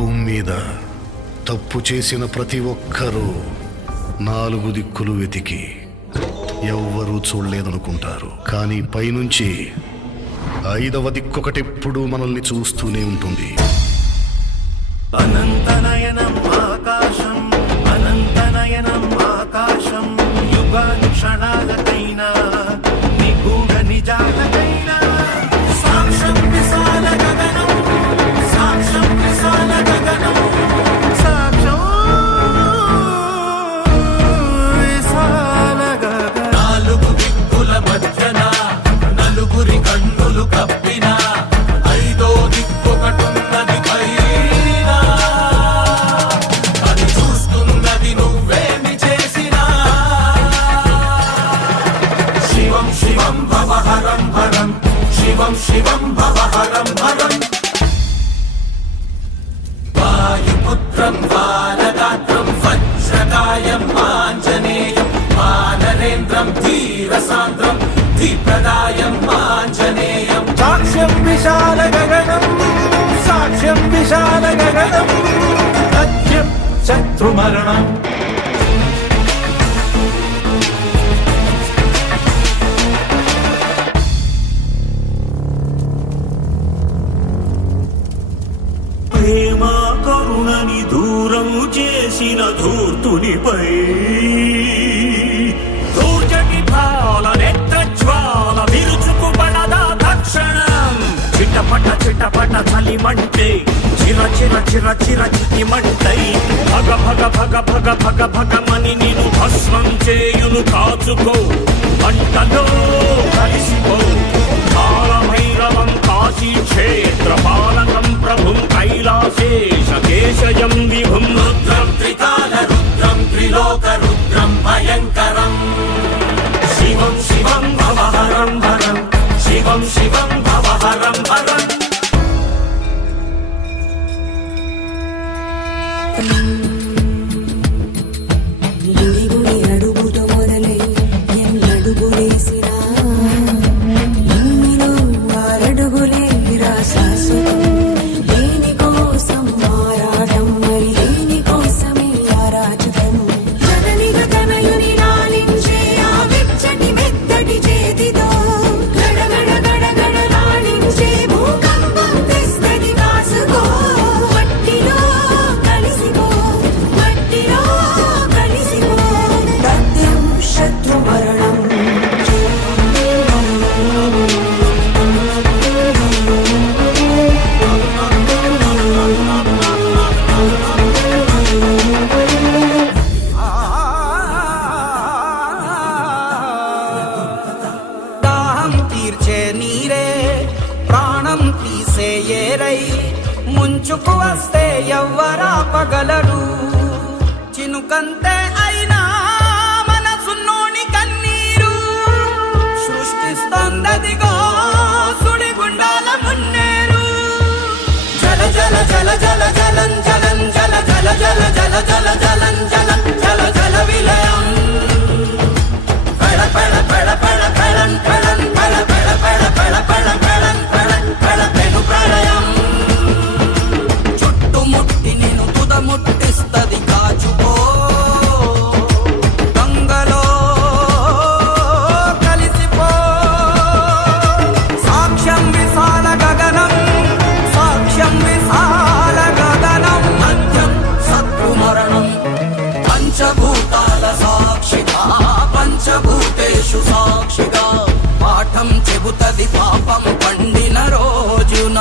భూమి మీద తప్పు చేసిన ప్రతి ఒక్కరూ 4 దిక్కులు వెతికి ఎవ్వరూ చూడలేదనుకుంటారు. కానీ పైనుంచి 5వ దిక్కొకటెప్పుడూ మనల్ని చూస్తూనే ఉంటుంది. అనంతనయనం ఆకాశం, అనంతనయనం ఆకాశం, యుగానుక్షణాలకైనా నిగూఢ నిజాలకైనా సాక్ష్యం విశాల గగనం, సాక్ష్యం విశాల గగనం, సాక్ష్యం విశాల గగనం. 4 దిక్కుల మధ్యన నలుగురి కన్నులు కప్పిన 5వ దిక్కొకటున్నది పైన. అది చూస్తున్నది నువ్వేమి చేసినా. శివం శివం భవహరం హరం, శివం శివం భవహరం హరం. వాయుపుత్రం బాలగాత్రం వజ్రకాయం ఆంజనేయం, వానరేంద్రం ధీరసాంద్రం ధీప్రదాయం ఆంజనేయం. సాక్ష్యం విశాల గగనం, సాక్ష్యం విశాల గగనం, సత్యం శత్రుమరణం. ప్రేమ కరుణని దూరం చేసిన ధూర్తునిపై దూర్జటి భాల నేత్రజ్వాల విరుచుకుపడదా తక్షణం. చిటపట చిటపట చలిమంటే చిర చిర చిర చిర చిటిమంటై భగ భగ భగ భగ భగ భగమని నిన్ను భస్మం చేయును. కాచుకో మంటలో కలిసిపో. కాలభైరవం కాశీ క్షేత్ర పాలకం ప్రభుం కైలాసేశ కేశయం విభుం. రుద్రం త్రికాల రుద్రం త్రిలోక రుద్రం భయంకరం. శివం శివం భవహరం హరం, శివం శివం భవహరం హరం. గుడి గుడి అడుగుతో మొదలై ఎన్నడుగులేసినా భూమిలో 6 అడుగులే శాశ్వతం. దేనికోసం ఆరాటం, మరి దేనికోసమే ఆరాచకం. జననిగా తనయుని లాలించే ఆ వెచ్చటి మెత్తటి చేతితో గడగడ గడగడ లాలించే భూకంపం తెస్తది కాసుకో. మట్టిలో కలిసిపో, మట్టిలో కలిసిపో. సత్యం శత్రు మరణం. దాహం తీర్చే నీరే ప్రాణం తీసే ఏరై ముంచుకు వస్తే ఎవ్వరాపగలరు. చినుకంతే అయినా మనసున్నోని కన్నీరు సృష్టిస్తోందదిగో సుడిగుండాల మున్నేరు. జల జల జల జల జలం జలం జల జల జల జల జల జలం జలం జల జల విలయం. పెళ పెళ పెళ పెళ పెళం పెళం పెళ పెళ పెళ పెళ పెళ పెళం పెళం పెళ పెను ప్రళయం. చుట్టుముట్టి నిన్ను తుదముట్టిస్తది కాచుకో. గంగలో కలిసిపో. సాక్ష్యం విశాల గగనం, సాక్ష్యం విశాల గగనం. మధ్యం శత్రు మరణం. పంచభూతాల సాక్షిగా, పంచభూతేషు సాక్షిగా పాఠం చెబుతది పాపం పండిన రోజున.